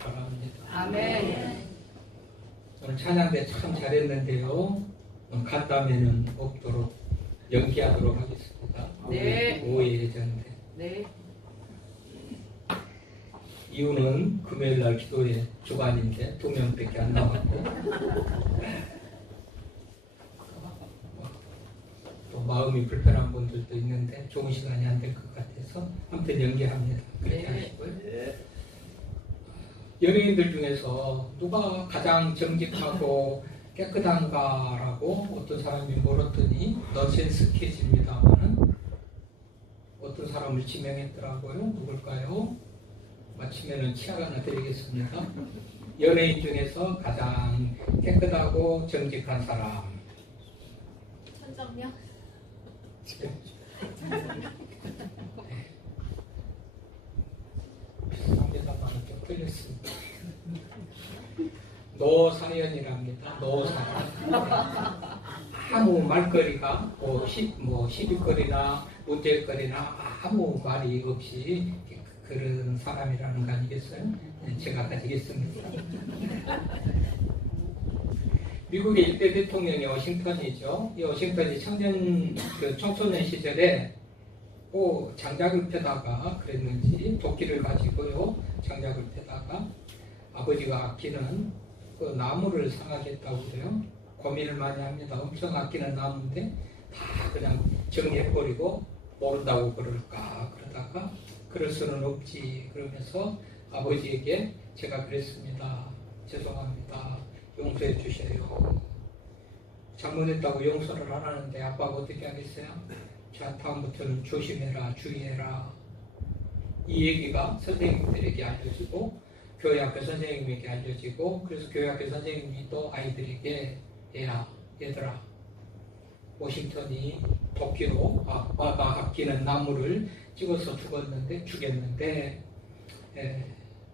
바랍니다. 아멘. 오늘 찬양대 참 잘했는데요. 간담회는 없도록 연기하도록 하겠습니다. 네. 오해 예정돼. 네. 이유는 금요일날 기도회 주간인데 2명밖에 안 나왔고 또 마음이 불편한 분들도 있는데 좋은 시간이 안 될 것 같아서 아무튼 연기합니다. 그렇게 네. 하시고요. 연예인들 중에서 누가 가장 정직하고 깨끗한가라고 어떤 사람이 물었더니 넌센스 퀴즈입니다만은 어떤 사람을 지명했더라고요. 누굴까요? 마치면은 치약 하나 드리겠습니다. 연예인 중에서 가장 깨끗하고 정직한 사람. 천정명? 비슷합니다만 좀 틀렸습니다. 노사연이랍니다. 노사연. 아무 말거리가 시비거리나 문제거리나 아무 말이 없이 그런 사람이라는 거 아니겠어요? 제가 가지겠습니다. 미국의 일대 대통령이 워싱턴이죠. 이 워싱턴이 청소년 시절에 장작을 패다가 그랬는지 도끼를 가지고요. 장작을 패다가 아버지가 아끼는 그 나무를 상하겠다고 그래요. 고민을 많이 합니다. 엄청 아끼는 나무인데 다 그냥 정리해버리고 모른다고 그럴까 그러다가 그럴 수는 없지 그러면서 아버지에게 제가 그랬습니다. 죄송합니다. 용서해 주셔요. 잘못했다고 용서를 안 하는데 아빠가 어떻게 하겠어요? 자, 다음부터는 조심해라, 주의해라. 이 얘기가 선생님들에게 알려지고 교회학교 선생님에게 알려지고 그래서 교회학교 선생님이 또 아이들에게 얘들아 워싱턴이 도끼로 아빠가 아끼는 나무를 찍어서 죽였는데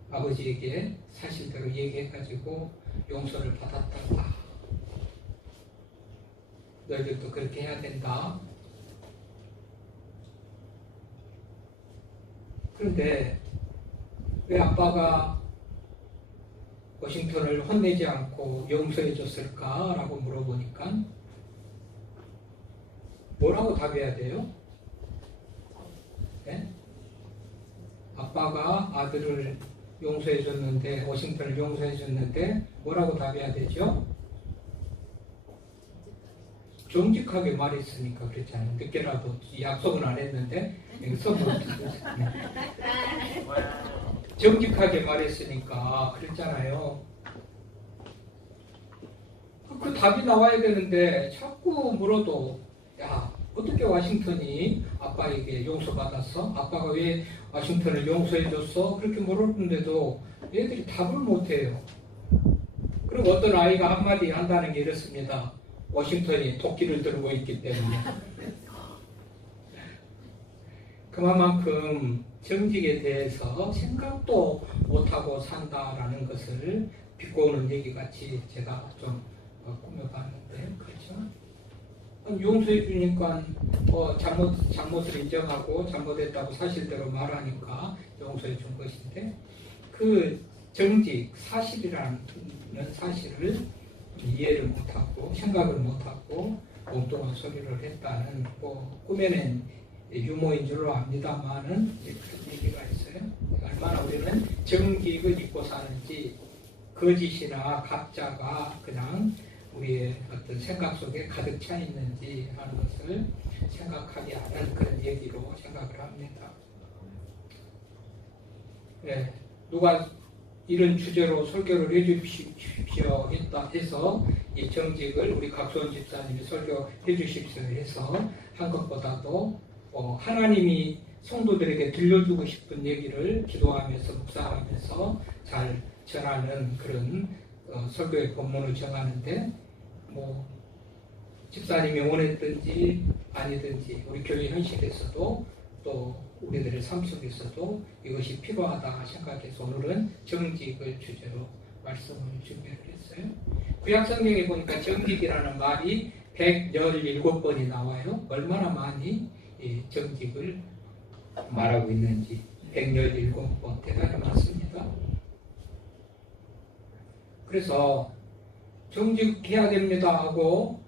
아버지에게 사실대로 얘기해가지고 용서를 받았다. 너희들도 그렇게 해야 된다. 그런데 왜 아빠가 워싱턴을 혼내지 않고 용서해 줬을까라고 물어보니까 뭐라고 답해야 돼요? 네? 아빠가 아들을 용서해 줬는데 워싱턴을 용서해 줬는데 뭐라고 답해야 되죠? 정직하게 말했으니까 그랬잖아요. 늦게라도 약속은 안 했는데 선물 정직하게 말했으니까 그랬잖아요. 그 답이 나와야 되는데 자꾸 물어도 야 어떻게 워싱턴이 아빠에게 용서받았어? 아빠가 왜 워싱턴을 용서해줬어? 그렇게 물었는데도 얘들이 답을 못해요. 그리고 어떤 아이가 한마디 한다는 게 이렇습니다. 워싱턴이 도끼를 들고 있기 때문에. 그만큼 정직에 대해서 생각도 못하고 산다라는 것을 비꼬는 얘기같이 제가 좀 꾸며봤는데 그렇죠? 용서해 주니까 잘못을 인정하고 잘못했다고 사실대로 말하니까 용서해 준 것인데 그 정직, 사실이라는 사실을 이해를 못하고 생각을 못하고 엉뚱한 소리를 했다는 꾸며낸 유머인 줄로 압니다만은 그런 얘기가 있어요. 얼마나 우리는 정직을 잊고 사는지 거짓이나 가짜가 그냥 우리의 어떤 생각 속에 가득 차 있는지 하는 것을 생각하게 하는 그런 얘기로 생각을 합니다. 네, 누가 이런 주제로 설교를 해주십시오 했다 해서 이 정직을 우리 각소원 집사님이 설교해 주십시오 해서 한 것보다도 하나님이 성도들에게 들려주고 싶은 얘기를 기도하면서 묵상하면서 잘 전하는 그런 설교의 본문을 정하는데 집사님이 원했든지 아니든지 우리 교회 현실에서도 또 우리들의 삶 속에서도 이것이 필요하다 생각해서 오늘은 정직을 주제로 말씀을 준비를 했어요. 구약 성경에 보니까 정직이라는 말이 117번이 나와요. 얼마나 많이 정직을 말하고 있는지 117번 대단히 많습니다. 그래서 정직해야 됩니다 하고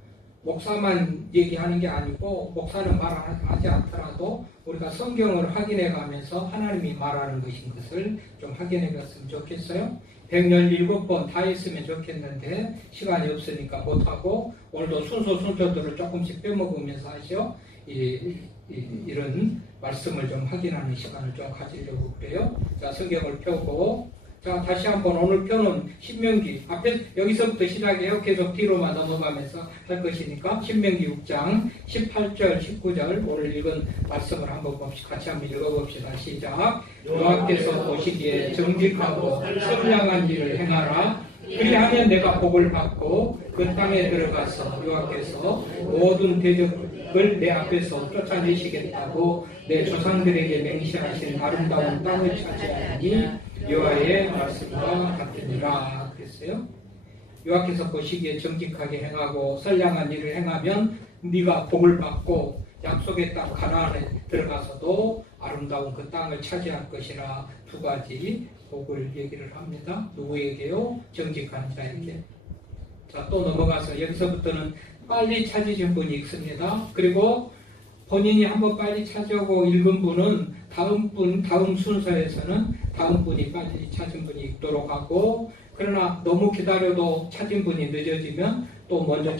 목사만 얘기하는 게 아니고 목사는 말하지 않더라도 우리가 성경을 확인해 가면서 하나님이 말하는 것인 것을 좀 확인해 갔으면 좋겠어요. 117번 다 했으면 좋겠는데 시간이 없으니까 못하고 오늘도 순서들을 조금씩 빼먹으면서 하죠. 이런 말씀을 좀 확인하는 시간을 좀 가지려고 그래요. 자, 성경을 펴고 자, 다시 한번 오늘 펴놓은 신명기 앞에 여기서부터 시작해요. 계속 뒤로만 넘어가면서 할 것이니까 신명기 6장 18절 19절 오늘 읽은 말씀을 한번 같이 한번 읽어봅시다. 시작. 여호와께서 보시기에 정직하고 선량한 일을 행하라. 그리하면 내가 복을 받고 그 땅에 들어가서 여호와께서 모든 대적을 내 앞에서 쫓아내시겠다고 내 조상들에게 맹세하신 아름다운 땅을 차지하니 여호와의 말씀과 같으니라 그랬어요. 여호와께서 보시기에 정직하게 행하고 선량한 일을 행하면 네가 복을 받고 약속의 땅 가나안에 들어가서도 아름다운 그 땅을 차지할 것이라 두 가지 복을 얘기를 합니다. 누구에게요? 정직한 자에게. 자, 또 넘어가서 여기서부터는 빨리 찾으신 분이 있습니다. 그리고 본인이 한번 빨리 찾아오고 읽은 분은 다음 순서에서는 다음 분이 빨리 찾은 분이 읽도록 하고, 그러나 너무 기다려도 찾은 분이 늦어지면 또 먼저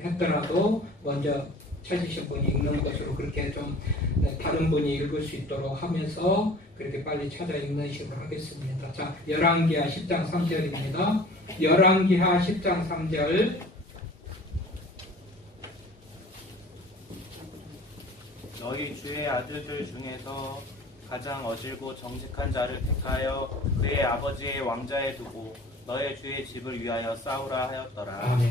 했더라도 먼저 찾으신 분이 읽는 것으로 그렇게 좀 다른 분이 읽을 수 있도록 하면서 그렇게 빨리 찾아 읽는 식으로 하겠습니다. 자, 열왕기하 10장 3절입니다. 열왕기하 10장 3절. 너희 주의 아들들 중에서 가장 어질고 정직한 자를 택하여 그의 아버지의 왕자에 두고 너의 주의 집을 위하여 싸우라 하였더라. 아멘.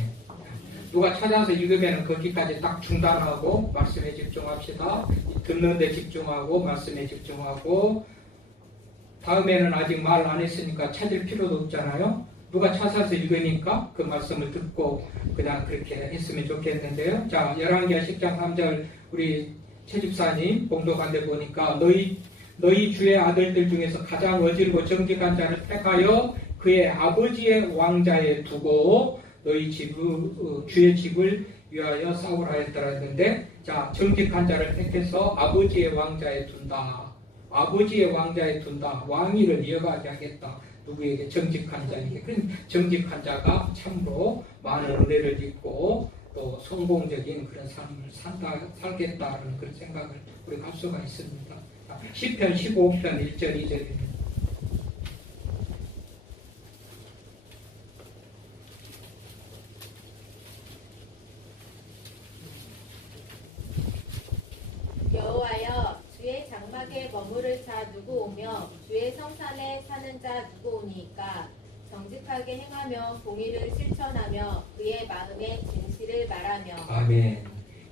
누가 찾아서 읽으면 거기까지 딱 중단하고 말씀에 집중합시다. 듣는 데 집중하고 말씀에 집중하고, 다음에는 아직 말 안 했으니까 찾을 필요도 없잖아요. 누가 찾아서 읽으니까 그 말씀을 듣고 그냥 그렇게 했으면 좋겠는데요. 자, 열왕기하 10장 3절 우리 최 집사님 봉독한데 보니까 너희 주의 아들들 중에서 가장 어질고 정직한 자를 택하여 그의 아버지의 왕자에 두고 너희 주의 집을 위하여 싸우라 했더라 했는데, 자, 정직한 자를 택해서 아버지의 왕자에 둔다. 아버지의 왕자에 둔다. 왕위를 이어가게 하겠다. 누구에게? 정직한 자에게. 그런 정직한 자가 참으로 많은 은혜를 입고 또 성공적인 그런 삶을 살겠다는 그런 생각을 우리가 할 수가 있습니다. 시편 15편 1절 2절입니다. 여호와여, 주의 장막에 머무를 자 누구 오며 주의 성산에 사는 자 누구 오니까? 정직하게 행하며 공의를 실천하며 그의 마음에 진실을 말하며. 아멘.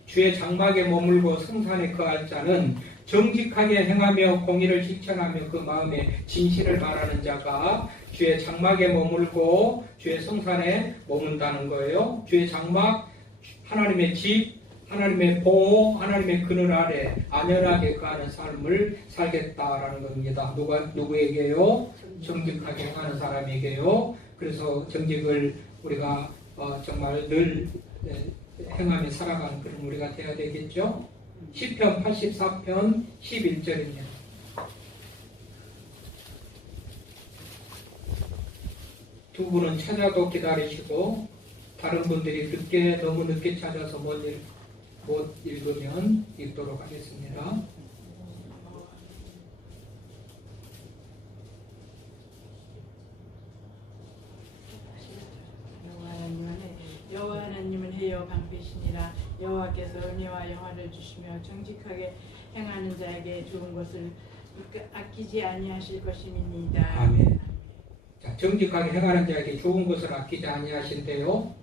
주의 장막에 머물고 성산에 거할 자는 정직하게 행하며 공의를 실천하며 그 마음에 진실을 말하는 자가 주의 장막에 머물고 주의 성산에 머문다는 거예요. 주의 장막, 하나님의 집, 하나님의 보호, 하나님의 그늘 아래 안연하게 거하는 삶을 살겠다라는 겁니다. 누구에게요? 정직하게 행하는 사람에게요. 그래서 정직을 우리가 정말 늘 행하며 살아가는 그런 우리가 되어야 되겠죠. 시편 84편 11절입니다. 두 분은 찾아도 기다리시고 다른 분들이 너무 늦게 찾아서 못 읽으면 읽도록 하겠습니다. 여호와 하나님은 해여 강pe시니라. 여호와께서 은혜와 영화를 주시며 정직하게 행하는 자에게 좋은 것을 아끼지 아니하실 것임이니이다. 아멘. 자, 정직하게 행하는 자에게 좋은 것을 아끼지 아니하신대요.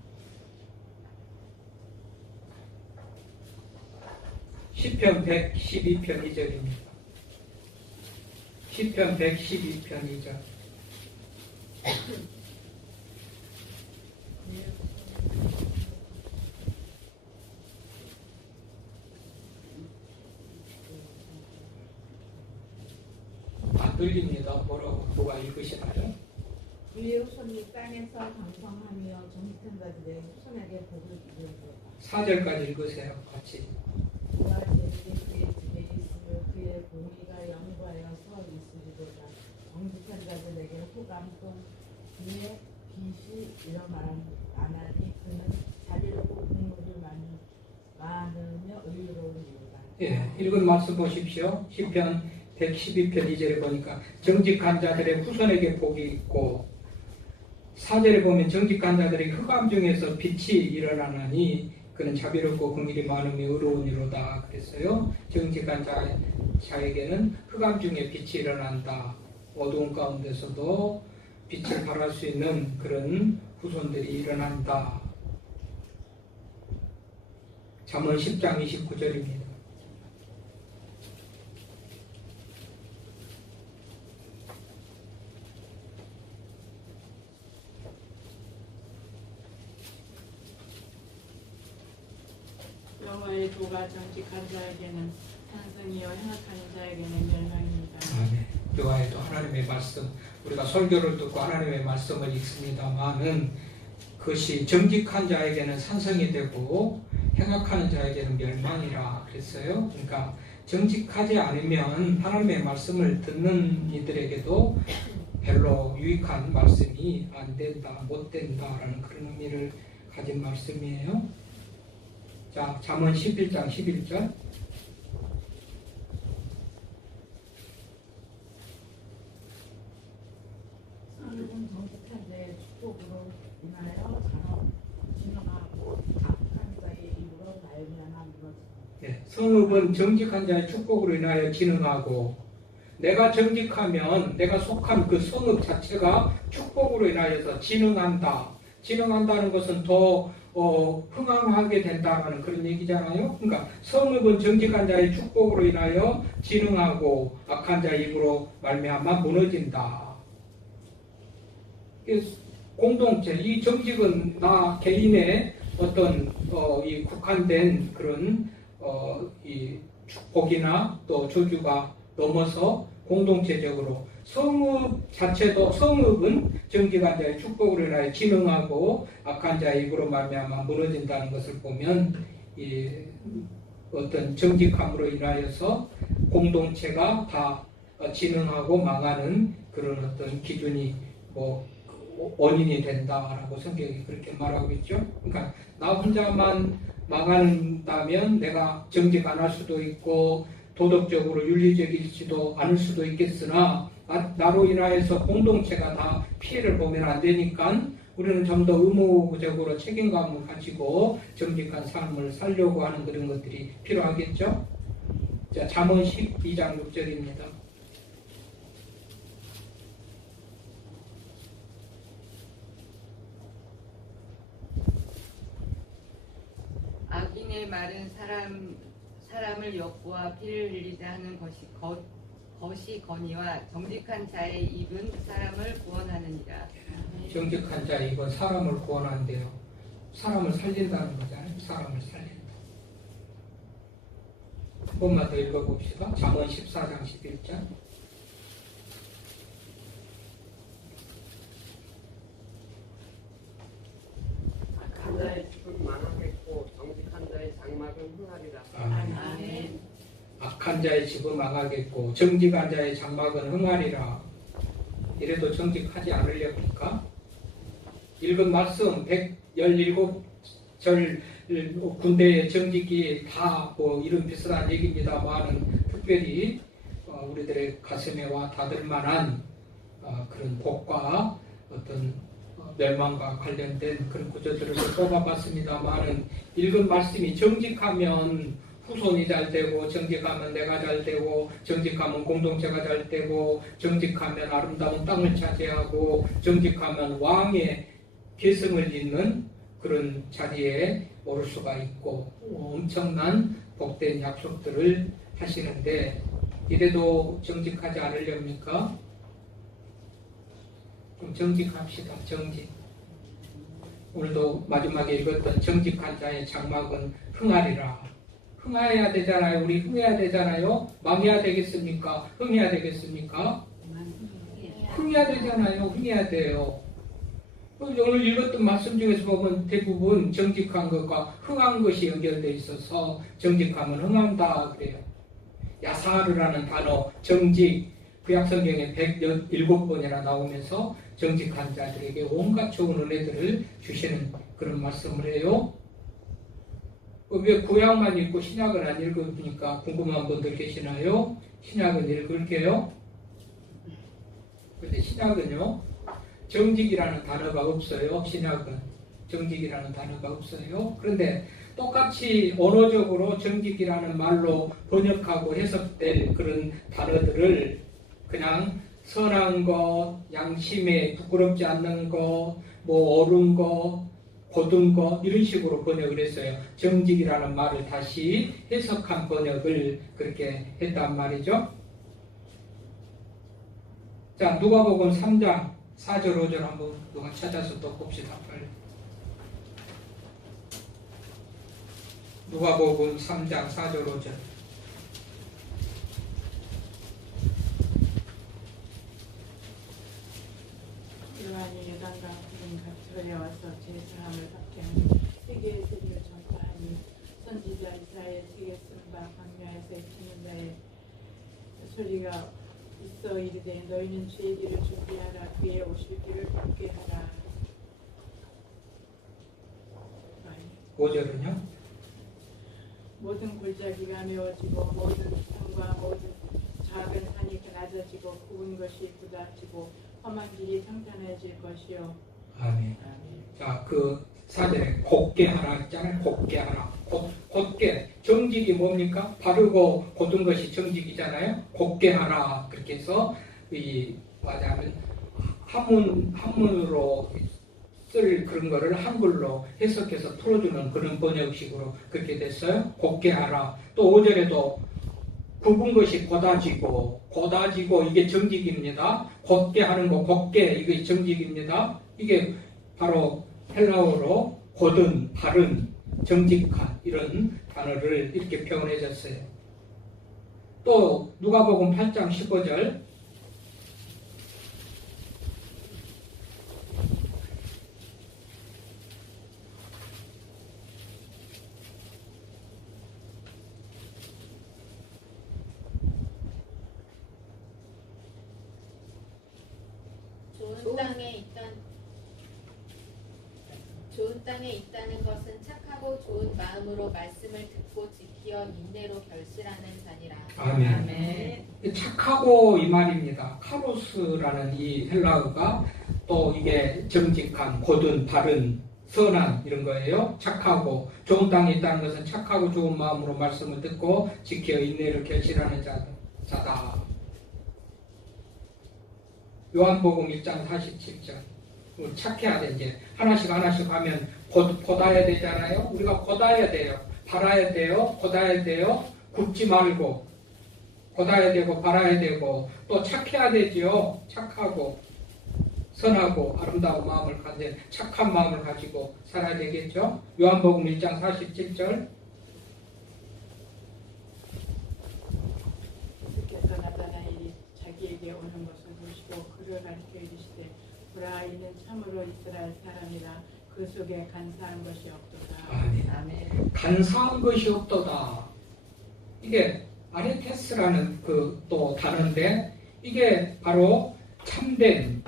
시편 112편 2절입니다. 시편 112편 2절. 안 들립니다. 뭐라고 누가 읽으시나요? 주의 후손이 땅에서 강성하며 정직한 자들의 후손에게 복을 이루리로다. 4절까지 읽으세요. 같이. 그가 제국의 그의 집에 있으며 그의 공의가 영구하여 서 있으리로다. 정직한 자들에게 후감 또 그의 빛이 일어나니 그는 자비롭고 국물을 많으며 의로우리로다. 예, 읽은 말씀 보십시오. 시편 112편 2절에 보니까 정직한 자들의 후손에게 복이 있고 4절에 보면 정직한 자들의 흑암 중에서 빛이 일어나나니 그는 자비롭고 긍휼이 많으며 의로우니로다 그랬어요. 정직한 자에게는 흑암 중에 빛이 일어난다. 어두운 가운데서도 빛을 발할 수 있는 그런 후손들이 일어난다. 잠언 10장 29절입니다. 여호와의 도가 정직한 자에게는 산성이요 행악하는 자에게는 멸망입니다. 아멘. 여호와의 도 하나님의 말씀, 우리가 설교를 듣고 하나님의 말씀을 읽습니다만은 그것이 정직한 자에게는 산성이 되고 행악하는 자에게는 멸망이라 그랬어요. 그러니까 정직하지 않으면 하나님의 말씀을 듣는 이들에게도 별로 유익한 말씀이 안 된다, 못 된다라는 그런 의미를 가진 말씀이에요. 자, 잠언 11장 11절. 성은 정직한 자의 축복으로 인하여 진화하고 악한 자의 입으로 말미암아 무너진다. 네, 성읍은 정직한 자의 축복으로 인하여 진흥하고 내가 정직하면 내가 속한 그 성읍 자체가 축복으로 인하여서 진흥한다. 진흥한다는 것은 더 흥황하게 된다는 그런 얘기잖아요. 그러니까 성읍은 정직한 자의 축복으로 인하여 진흥하고 악한 자의 입으로 말미암아 무너진다. 공동체, 이 정직은 나 개인의 어떤 이 국한된 그런 이 축복이나 또 저주가 넘어서 공동체적으로 성읍 자체도 성읍은 정직한 자의 축복으로 인하여 진흥하고 악한 자의 입으로 말미암아 무너진다는 것을 보면 이 어떤 정직함으로 인하여서 공동체가 다 진흥하고 망하는 그런 어떤 기준이 원인이 된다라고 성경이 그렇게 말하고 있죠. 그러니까 나 혼자만 망한다면 내가 정직 안 할 수도 있고 도덕적으로 윤리적이지도 않을 수도 있겠으나 나로 인하여서 공동체가 다 피해를 보면 안 되니까 우리는 좀 더 의무적으로 책임감을 가지고 정직한 삶을 살려고 하는 그런 것들이 필요하겠죠. 자, 잠언 12장 6절입니다. 악인의 말은 사람을 욕구와 피를 흘리게 하는 것이 거니와 정직한 자의 입은 사람을 구원하느니라. 정직한 자의 입은 사람을 구원한대요. 사람을 살린다는 거잖아요. 사람을 살린다. 한 번만 더 읽어봅시다. 잠언 14장 11절. 악한 자의 집은 망하겠고 정직한 자의 장막은 흥하리라. 아멘. 악한 자의 집은 망하겠고 정직한 자의 장막은 흥하리라. 이래도 정직하지 않으렵니까? 읽은 말씀 117절 군대의 정직이 다 이런 비슷한 얘기입니다만은 특별히 우리들의 가슴에 와 닿을 만한 그런 복과 어떤 멸망과 관련된 그런 구절들을 뽑아봤습니다만은 읽은 말씀이 정직하면 후손이 잘 되고 정직하면 내가 잘 되고 정직하면 공동체가 잘 되고 정직하면 아름다운 땅을 차지하고 정직하면 왕의 계승을 잇는 그런 자리에 오를 수가 있고 엄청난 복된 약속들을 하시는데 이래도 정직하지 않으렵니까? 좀 정직합시다. 정직. 오늘도 마지막에 읽었던 정직한 자의 장막은 흥하리라. 흥해야 되잖아요. 우리 흥해야 되잖아요. 망해야 되겠습니까? 흥해야 되겠습니까? 흥해야 되잖아요. 흥해야 돼요. 오늘 읽었던 말씀 중에서 보면 대부분 정직한 것과 흥한 것이 연결되어 있어서 정직하면 흥한다 그래요. 야사르라는 단어 정직 구약성경에 107번이나 나오면서 정직한 자들에게 온갖 좋은 은혜들을 주시는 그런 말씀을 해요. 왜 구약만 읽고 신약은 안 읽으니까 궁금한 분들 계시나요? 신약은 읽을게요. 근데 신약은요, 정직이라는 단어가 없어요. 신약은 정직이라는 단어가 없어요. 그런데 똑같이 언어적으로 정직이라는 말로 번역하고 해석될 그런 단어들을 그냥 선한 것, 양심에 부끄럽지 않는 것, 뭐 옳은 것, 고든 것 이런 식으로 번역을 했어요. 정직이라는 말을 다시 해석한 번역을 그렇게 했단 말이죠. 자, 누가복음 3장 4절 5절 한번 누가 찾아서 또 봅시다. 빨리. 누가복음 3장 4절 5절. 요한이 요단강 푸른 가철에 와서 제 사함을 받게 하니 세계의 소리를 전파하니 선지자 이사야의 책에 쓴 바 광야에서 키는 자의 소리가 있어 이르되 너희는 주의 길을 준비하라 그의 오실 길을 걷게 하라. 5절은요? 모든 골짜기가 메워지고 모든 산과 모든 작은 산이 낮아지고 굽은 것이 굳어지고 험한 길이 평탄해질 것이요. 아멘. 자, 그 4절에 곧게 하라 했잖아요. 곧게 하라. 곧게. 정직이 뭡니까? 바르고 곧은 것이 정직이잖아요. 곧게 하라. 그렇게 해서 이 뭐냐면 한문으로 쓸 그런 거를 한글로 해석해서 풀어주는 그런 번역식으로 그렇게 됐어요. 곧게 하라. 또 5절에도 굽은 것이 곧아지고 이게 정직입니다. 곧게 하는 거 곧게 이게 정직입니다. 이게 바로 헬라어로 곧은, 바른, 정직한 이런 단어를 이렇게 표현해줬어요. 또 누가복음 8장 15절 좋은 땅에 있다는 것은 착하고 좋은 마음으로 말씀을 듣고 지키어 인내로 결실하는 자니라. 아멘. 착하고 이 말입니다. 카로스라는 이 헬라어가 또 이게 정직한, 곧은, 바른, 선한 이런 거예요. 착하고 좋은 땅에 있다는 것은 착하고 좋은 마음으로 말씀을 듣고 지켜 인내를 결실하는 자다. 요한복음 1장 47절. 착해야 돼. 이제 하나씩 하면 곧아야 되잖아요. 우리가 곧아야 돼요. 바라야 돼요. 곧아야 돼요. 굽지 말고 곧아야 되고 바라야 되고 또 착해야 되죠. 착하고 선하고 아름다운 마음을 가진 착한 마음을 가지고 살아야 되겠죠. 요한복음 1장 47절. 주께서 나타나니 자기에게 오는 것을 보시고 그를 가리켜 이르시되 보라 이는 참으로 이스라엘 사람이라 그 속에 간사한 것이 없도다. 아멘. 간사한 것이 없도다. 이게 아레테스라는 그 또 단어인데 이게 바로 참된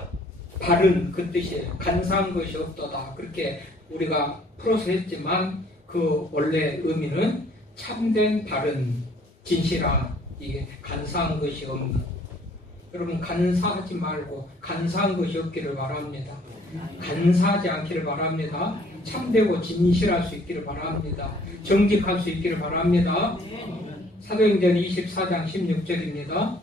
바른 그 뜻이에요. 간사한 것이 없도다. 그렇게 우리가 풀어서 했지만 그 원래 의미는 참된 바른 진실한 이게 간사한 것이 없는. 여러분 간사하지 말고 간사한 것이 없기를 바랍니다. 간사하지 않기를 바랍니다. 참되고 진실할 수 있기를 바랍니다. 정직할 수 있기를 바랍니다. 사도행전 24장 16절입니다.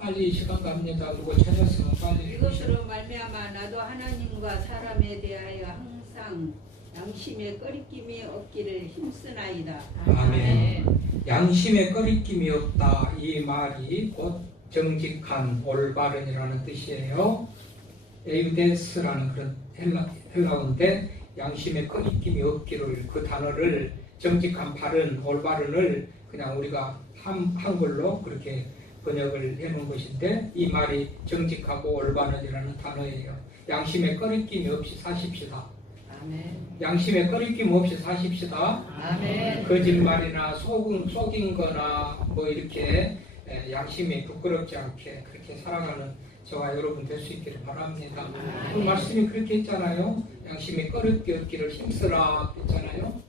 빨리 시간 갑니다. 누구 찾았으면 빨리. 이것으로 말미암아 나도 하나님과 사람에 대하여 항상 양심에 꺼리낌이 없기를 힘쓰나이다. 아멘. 양심에 꺼리낌이 없다. 이 말이 곧 정직한, 올바른이라는 뜻이에요. 에이데스라는 그런 헬라어인데 양심에 꺼리낌이 없기를, 그 단어를 정직한, 바른, 올바른을 그냥 우리가 한글로 그렇게 번역을 해놓은 것인데 이 말이 정직하고 올바른이라는 단어예요. 양심에 꺼리낌이 없이 사십시다. 아멘. 양심에 꺼리낌 없이 사십시다. 아멘. 거짓말이나 속인 거나 뭐 이렇게 양심이 부끄럽지 않게 그렇게 살아가는 저와 여러분 될 수 있기를 바랍니다. 그 말씀이 그렇게 했잖아요. 양심이 꺼리낌 없기를 힘쓰라 했잖아요.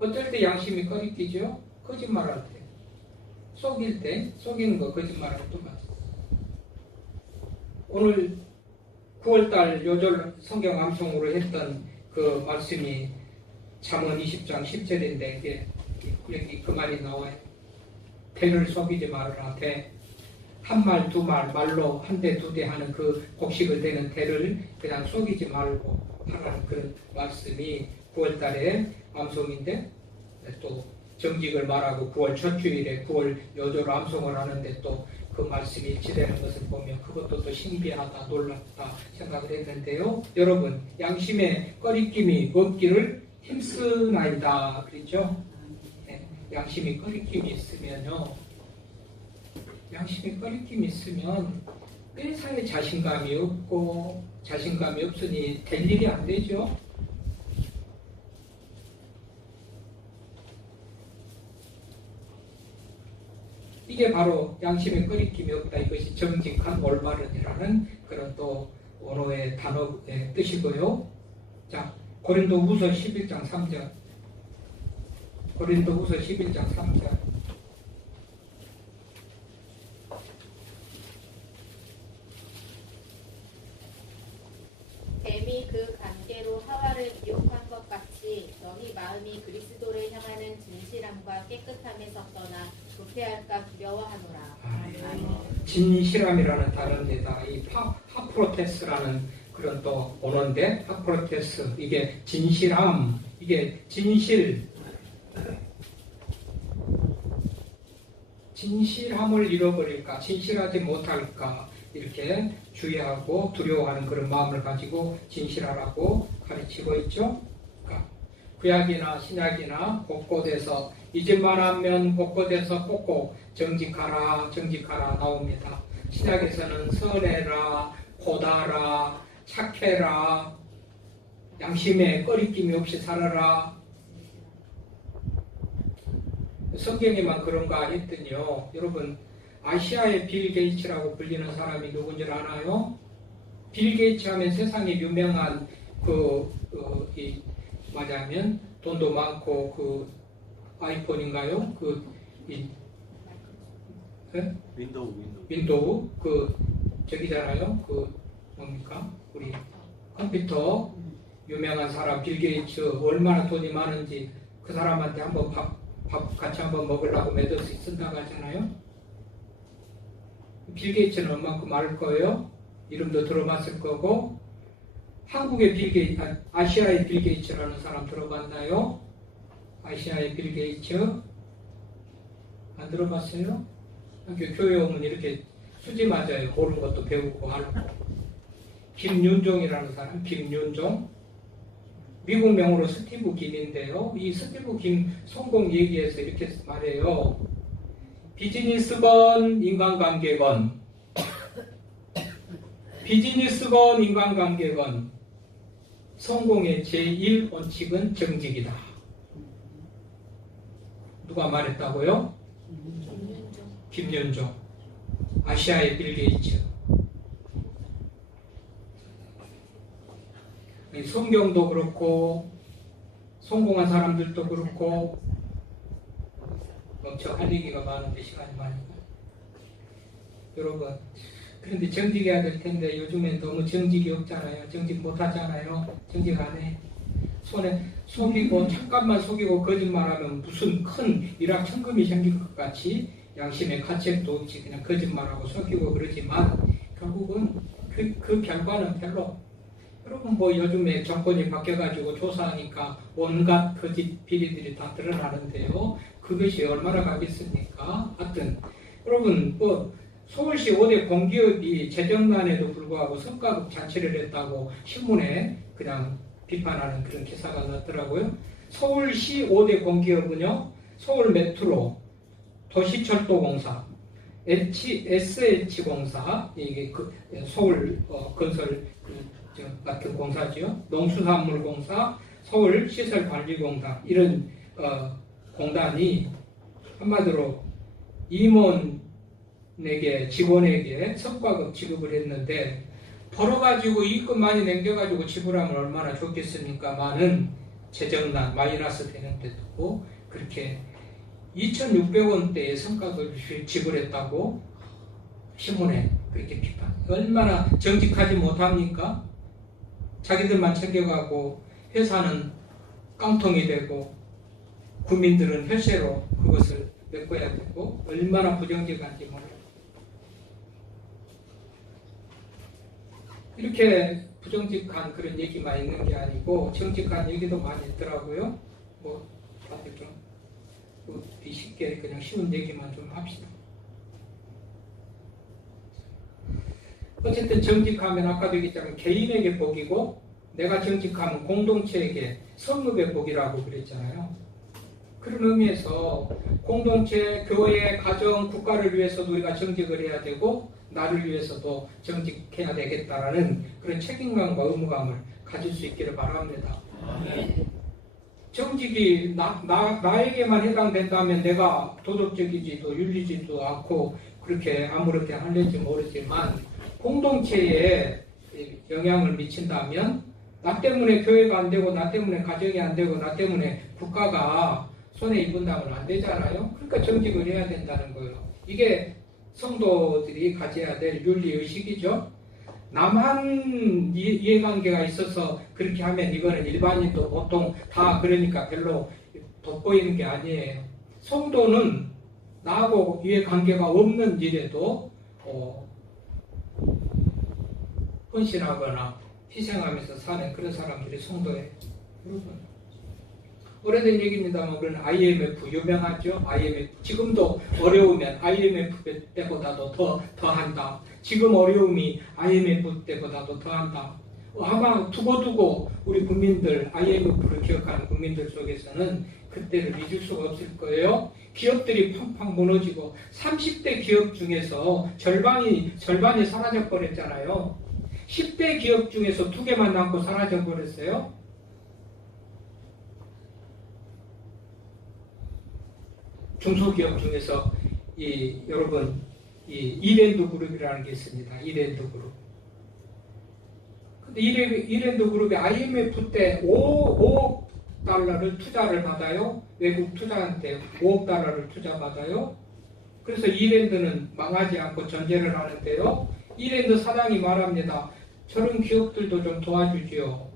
어떨 때 양심이 꺼리끼죠? 거짓말할 때. 속일 때, 속이는 거 거짓말할 때 똑같아요. 오늘 9월달 요절 성경 암송으로 했던 그 말씀이 잠언 20장 10절인데 이게 여기 그 말이 나와요. 대를 속이지 말아라. 대. 한 말, 두 말, 말로 한 대, 두 대 하는 그 곡식을 대는 대를 그냥 속이지 말고 하라는 그런 말씀이 9월달에 암송인데 또 정직을 말하고 9월 첫 주일에 9월 요절 암송을 하는데 또 그 말씀이 일치되는 것을 보면 그것도 또 신비하다, 놀랍다 생각을 했는데요. 여러분, 양심에 꺼리낌이 없기를 힘쓰나이다 그랬죠? 네, 양심이 꺼리낌이 있으면요. 양심에 꺼리낌이 있으면 세상에 자신감이 없고 자신감이 없으니 될 일이 안 되죠. 이게 바로 양심에 꺼리낌이 없다. 이것이 정직한 올바른이라는 그런 또 언어의 단어의 뜻이고요. 자, 고린도후서 11장 3절. 고린도후서 11장 3절. 뱀이 그 관계로 하와를 미혹한 것 같이 너희 마음이 그리스도를 향하는 진실함과 깨끗함에 섰거나 부패할까 두려워하노라. 진실함이라는 단어입니다. 이 파프로테스라는 그런 또 언어인데 파프로테스 이게 진실함, 이게 진실함을 잃어버릴까, 진실하지 못할까 이렇게 주의하고 두려워하는 그런 마음을 가지고 진실하라고 가르치고 있죠. 그러니까 구약이나 신약이나 곳곳에서 잊을만 하면 곳곳에서 꼭꼭 정직하라 나옵니다. 신약에서는 선해라, 고다라, 착해라, 양심에 꺼리낌이 없이 살아라. 성경에만 그런가 했더니요. 여러분, 아시아의 빌 게이츠라고 불리는 사람이 누군지 아나요? 빌 게이츠 하면 세상에 유명한 뭐냐면 돈도 많고 그 아이폰인가요? 윈도우 저기잖아요. 뭡니까? 우리 컴퓨터 유명한 사람 빌 게이츠 얼마나 돈이 많은지 그 사람한테 한번 밥 같이 한번 먹으려고 몇 원씩 쓴다고 하잖아요. 빌 게이츠는 얼마큼 많을 거예요? 이름도 들어봤을 거고. 한국의 빌 게이츠, 아시아의 빌 게이츠라는 사람 들어봤나요? 아시아의 빌 게이츠 안 들어봤어요? 교회 오면 이렇게 수지 맞아요. 옳은 것도 배우고 알고. 김윤종이라는 사람, 김윤종. 미국 명으로 스티브 김인데요. 이 스티브 김 성공 얘기에서 이렇게 말해요. 비즈니스건 인간관계건, 비즈니스건 인간관계건 성공의 제1원칙은 정직이다. 누가 말했다고요? 김윤종. 아시아의 빌 게이츠. 성경도 그렇고 성공한 사람들도 그렇고 저 할 얘기가 많은데 시간이 많으니까 여러분, 그런데 정직해야 될 텐데 요즘엔 너무 정직이 없잖아요. 정직 못하잖아요. 정직 안 해. 손에 속이고 잠깐만 속이고 거짓말하면 무슨 큰 일확천금이 생길 것 같이 양심의 가책도 없이 그냥 거짓말하고 속이고 그러지만 결국은 그 결과는 별로 그러면 뭐 요즘에 정권이 바뀌어가지고 조사하니까 온갖 거짓 비리들이 다 드러나는데요. 그것이 얼마나 가겠습니까? 하여튼 여러분 뭐 서울시 5대 공기업이 재정난에도 불구하고 성과급 잔치를 했다고 신문에 그냥 비판하는 그런 기사가 났더라고요. 서울시 5대 공기업은요, 서울 메트로, 도시철도공사, SH공사, 이게 서울 건설 같은 공사지요. 농수산물공사, 서울시설관리공단 이런 공단이 한마디로 임원에게 직원에게 성과급 지급을 했는데 벌어가지고 이익금 많이 남겨가지고 지불하면 얼마나 좋겠습니까? 많은 재정난 마이너스 되는데도 그렇게 2,600원대의 성과급을 지불했다고 신문에 그렇게 비판. 얼마나 정직하지 못합니까? 자기들만 챙겨가고 회사는 깡통이 되고 국민들은 혈세로 그것을 메꿔야 되고 얼마나 부정직한지 몰라요. 이렇게 부정직한 그런 얘기만 있는 게 아니고 정직한 얘기도 많이 있더라고요. 뭐 다들 좀 쉽게 그냥 쉬운 얘기만 좀 합시다. 어쨌든 정직하면 아까도 얘기했지만 개인에게 복이고 내가 정직하면 공동체에게 성읍의 복이라고 그랬잖아요. 그런 의미에서 공동체, 교회, 가정, 국가를 위해서도 우리가 정직을 해야 되고 나를 위해서도 정직해야 되겠다라는 그런 책임감과 의무감을 가질 수 있기를 바랍니다. 정직이 나에게만 해당된다면 내가 도덕적이지도 윤리지도 않고 그렇게 아무렇게 할는지 모르지만 공동체에 영향을 미친다면 나 때문에 교회가 안 되고 나 때문에 가정이 안 되고 나 때문에 국가가 손해 입은다면 안 되잖아요. 그러니까 정직을 해야 된다는 거예요. 이게 성도들이 가져야 될 윤리의식이죠. 나만 이해관계가 있어서 그렇게 하면 이거는 일반인도 보통 다 그러니까 별로 돋보이는 게 아니에요. 성도는 나하고 이해관계가 없는 일에도 헌신하거나 희생하면서 사는 그런 사람들이 성도예요. 여러분, 오래된 얘기입니다만 그런 IMF 유명하죠. IMF 지금도 어려우면 IMF 때보다도 더 한다. 지금 어려움이 IMF 때보다도 더 한다. 아마 두고두고 우리 국민들 IMF를 기억하는 국민들 속에서는 그때를 잊을 수가 없을 거예요. 기업들이 팡팡 무너지고 30대 기업 중에서 절반이 사라져 버렸잖아요. 10대 기업 중에서 2개만 남고 사라져 버렸어요. 중소기업 중에서 여러분 이랜드 그룹이라는 게 있습니다. 이랜드 그룹. 근데 이랜드 그룹이 IMF 때 5억 달러를 투자를 받아요. 외국 투자한테 5억 달러를 투자받아요. 그래서 이랜드는 망하지 않고 전제를 하는데요. 이랜드 사장이 말합니다. 저런 기업들도 좀 도와주지요.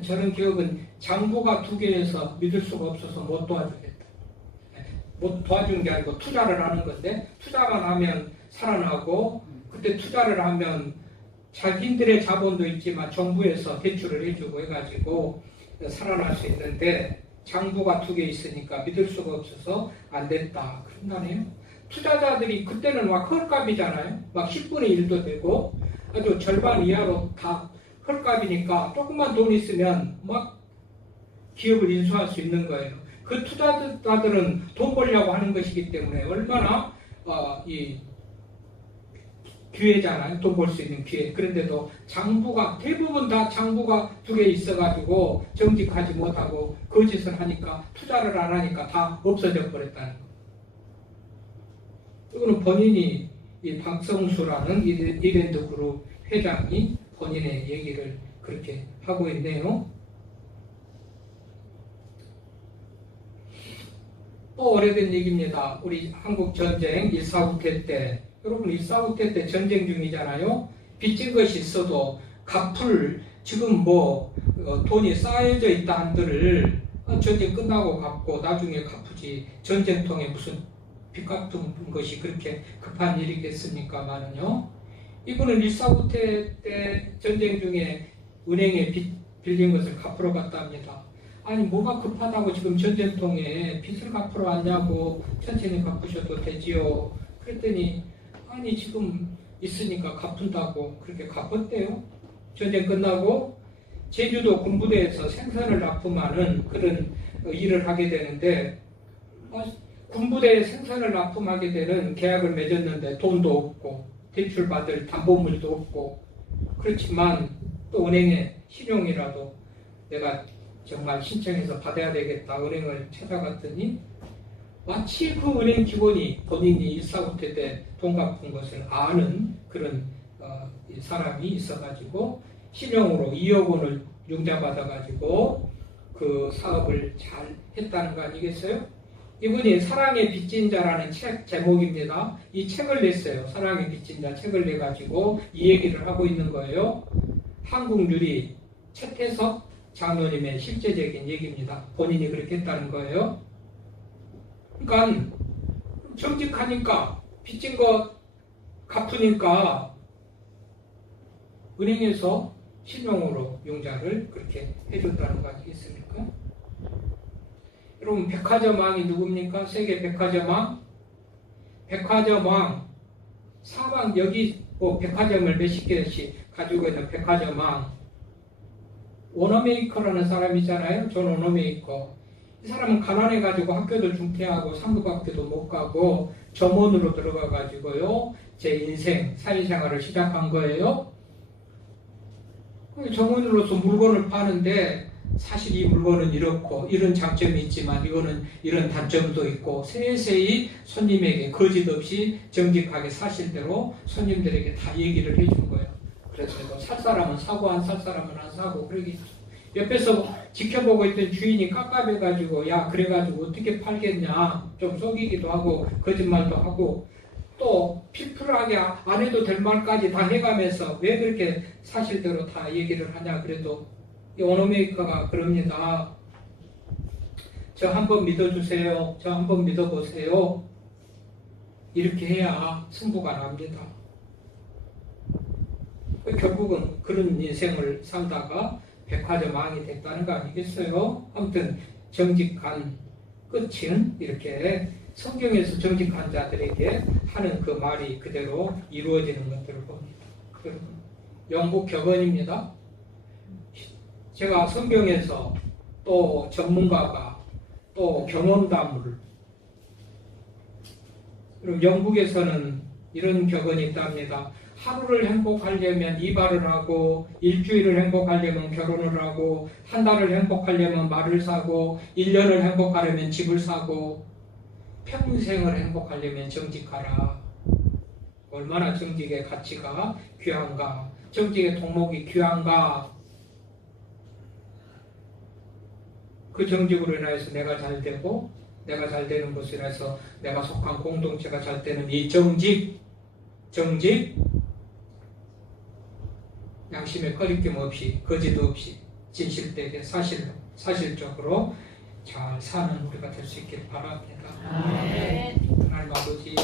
저런 기업은 장부가 2개여서 믿을 수가 없어서 못 도와주겠다. 못 도와주는 게 아니고 투자를 하는 건데 투자만 하면 살아나고 그때 투자를 하면 자기들의 자본도 있지만 정부에서 대출을 해주고 해가지고 살아날 수 있는데 장부가 2개 있으니까 믿을 수가 없어서 안 됐다. 그런다네요. 투자자들이 그때는 막 헐값이잖아요. 막 10분의 1도 되고 아주 절반 이하로 다 헐값이니까 조금만 돈 있으면 막 기업을 인수할 수 있는 거예요. 그 투자자들은 돈 벌려고 하는 것이기 때문에 얼마나 이 기회잖아요. 돈 벌 수 있는 기회. 그런데도 장부가 대부분 다 장부가 2개 있어가지고 정직하지 못하고 거짓을 하니까 투자를 안 하니까 다 없어져 버렸다는 거. 이거는 본인이 이 박성수라는 이랜드 그룹 회장이 본인의 얘기를 그렇게 하고 있네요. 또 오래된 얘기입니다. 우리 한국 전쟁 1,4,9태 때 여러분 1,4,9태 때 전쟁 중이잖아요. 빚진 것이 있어도 갚을 지금 돈이 쌓여져 있다 한들을 전쟁 끝나고 갚고 나중에 갚으지 전쟁통에 무슨 빚 갚은 것이 그렇게 급한 일이겠습니까만은요. 이분은 1,4,9태 때 전쟁 중에 은행에 빚 빌린 것을 갚으러 갔다 합니다. 아니 뭐가 급하다고 지금 전쟁통에 빚을 갚으러 왔냐고, 천천히 갚으셔도 되지요. 그랬더니 아니 지금 있으니까 갚은다고 그렇게 갚았대요. 전쟁 끝나고 제주도 군부대에서 생선을 납품하는 그런 일을 하게 되는데, 군부대에 생선을 납품하게 되는 계약을 맺었는데 돈도 없고 대출받을 담보물도 없고, 그렇지만 또 은행에 신용이라도 내가 정말 신청해서 받아야 되겠다 은행을 찾아갔더니 마치 그 은행 직원이 본인이 149태 때 돈 갚은 것을 아는 그런 사람이 있어가지고 신용으로 2억 원을 융자받아가지고 그 사업을 잘 했다는 거 아니겠어요? 이분이 사랑의 빚진 자라는 책 제목입니다. 이 책을 냈어요. 사랑의 빚진 자 책을 내가지고 이 얘기를 하고 있는 거예요. 한국유리 최태석 장로님의 실제적인 얘기입니다. 본인이 그렇게 했다는 거예요. 그러니까 정직하니까 빚진 거 갚으니까 은행에서 신용으로 융자를 그렇게 해줬다는 거 아니겠습니까? 여러분, 백화점 왕이 누굽니까? 세계 백화점 왕? 백화점 왕, 사방 여기 백화점을 몇십 개씩 가지고 있는 백화점 왕, 워너메이커라는 사람이잖아요. 존 워너메이커. 이 사람은 가난해가지고 학교도 중퇴하고 상급학교도 못 가고 점원으로 들어가가지고요, 제 인생, 사회생활을 시작한 거예요. 점원으로서 물건을 파는데 사실 이 물건은 이렇고 이런 장점이 있지만 이거는 이런 단점도 있고, 세세히 손님에게 거짓 없이 정직하게 사실대로 손님들에게 다 얘기를 해준 거예요. 그래서 살 사람은 사고 안 살 사람은 안 사고 그러겠죠. 옆에서 지켜보고 있던 주인이 깝깝해가지고 야 그래가지고 어떻게 팔겠냐 좀 속이기도 하고 거짓말도 하고 또 필풀하게 안 해도 될 말까지 다 해가면서 왜 그렇게 사실대로 다 얘기를 하냐. 그래도 이 워너메이커가 그럽니다. 저 한번 믿어주세요. 저 한번 믿어보세요. 이렇게 해야 승부가 납니다. 결국은 그런 인생을 살다가 백화점 왕이 됐다는 거 아니겠어요? 아무튼 정직한 끝은 이렇게 성경에서 정직한 자들에게 하는 그 말이 그대로 이루어지는 것들을 봅니다. 영국 격언입니다. 제가 성경에서 또 전문가가 또 경험담을, 그리고 영국에서는 이런 격언이 있답니다. 하루를 행복하려면 이발을 하고, 일주일을 행복하려면 결혼을 하고, 한 달을 행복하려면 말을 사고, 1년을 행복하려면 집을 사고, 평생을 행복하려면 정직하라. 얼마나 정직의 가치가 귀한가, 정직의 덕목이 귀한가. 그 정직으로 인해서 내가 잘 되고, 내가 잘 되는 것으로 인해서 내가 속한 공동체가 잘 되는 이 정직, 양심에 거리낌 없이, 거짓 없이, 진실되게 사실적으로 잘 사는 우리가 될 수 있길 바랍니다. 아멘. 하나님 아버지,